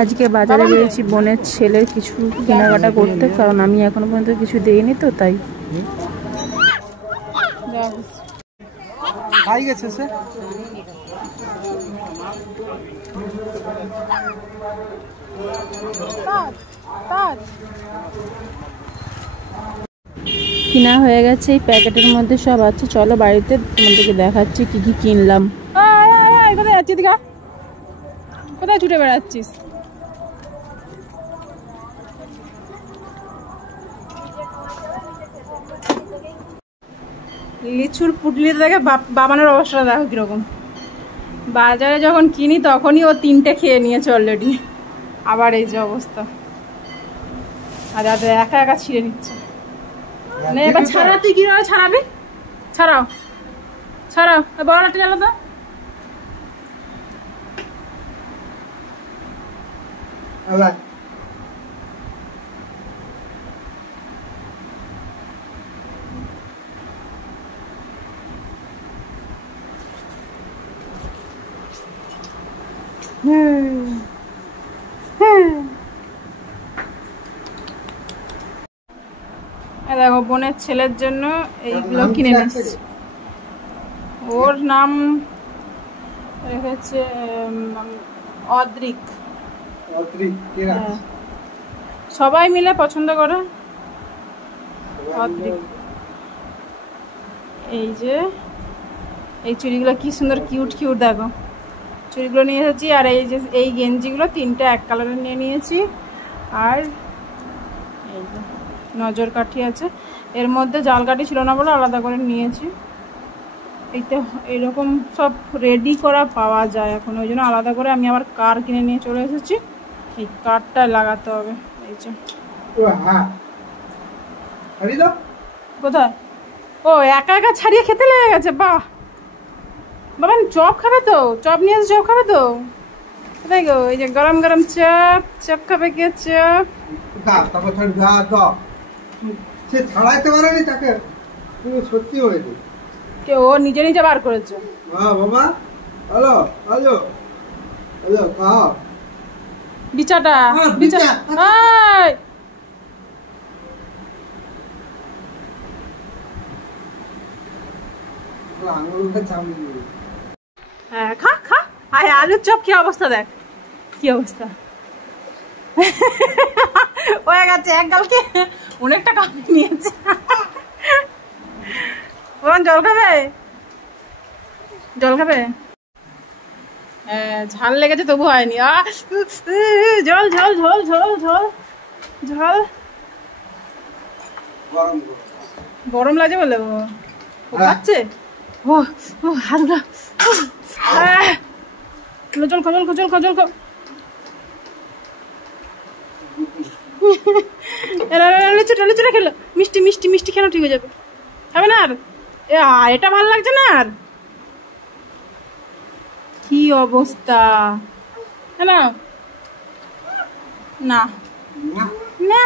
আজকে বাজারে গিয়েছি বোনের ছেলের কিছু কেনাকাটা করতে, কারণ আমি এখনো পর্যন্ত কিছু দেইনি, তো তাই। কিনা হয়ে গেছে, এই প্যাকেটের মধ্যে সব আছে। চলো বাড়িতে তোমাদেরকে দেখাচ্ছি কি কি কিনলাম। কোথায় যাচ্ছিস দিঘা? কোথায় ছুটে বেড়াচ্ছিস? লিচুর পুটলিতে দেখে বাবানের অবস্থা দেখো কিরকম। বাজারে যখন কিনি তখনই ও 3টে খেয়ে নিয়েছে অলরেডি, আবার এই যে অবস্থা। আর একা একা ছিঁড়ে নিচ্ছে। এবার ছাড়া, তুই কিভাবে ছাড়াবি? ছাড়াও ছাড়াও, বড় লাঠি জ্বালো তো। দেখো বোনের ছেলের জন্য এইগুলো কিনে নিচ্ছি। ওর নাম রেখেছে অদ্রিক। সবাই মিলে পছন্দ করে অদ্রিক। এই যে এই চুড়িগুলো কি সুন্দর কিউট কিউট, দেখো চুড়িগুলো নিয়ে এসেছি। আর এই যে এই গেঞ্জিগুলো 3টে এক কালারের নিয়ে নিয়েছি। আর এই যে নজর কাঠি আছে, এর মধ্যে জাল কাঠি ছিল না বলে আলাদা করে নিয়েছি। এইতে এইরকম সব রেডি করা পাওয়া যায় এখন, ওই জন্য আলাদা করে আমি আবার কার কিনে নিয়ে চলে এসেছি। এই কারটা লাগাতে হবে। এই যে কোথায়? ও একা একা ছাড়িয়ে খেতে লেগে গেছে। বাহ বাবা, চপ খাবে তো? চপ নিয়ে এসে চপ খাবে তো? কোথায় গো? এই যে গরম গরম চপ। চপ খাবে কে? চপ ছাড়াইতে পারেনি তাকে, সত্যি হয়েছে। কে? ও নিজে নিজে বার করেছে। বাবা হ্যালো হ্যালো হ্যালো, খাও বিচাটা। বিচা হ্যাঁ, খা খা। আয় আলুর চপ কি অবস্থা দেখ, কি অবস্থা হয়ে গেছে। এক গালকে অনেকটা কামড়ে নিয়েছে। ওখানে জল খাবে? জল খাবে? ঝাল লেগেছে তবু হয়নি। জল ঝল ঝল ঝল ঝল ঝল। গরম লাগে বলে ও খাচ্ছে। ও ও হালকা জল খজল খজল খজল খ। লিচুটা লিচুটা খেলো, মিষ্টি মিষ্টি মিষ্টি খেলো, ঠিক হয়ে যাবে। খাবে না আর? এটা ভালো লাগছে না আর? কি অবস্থা না না না।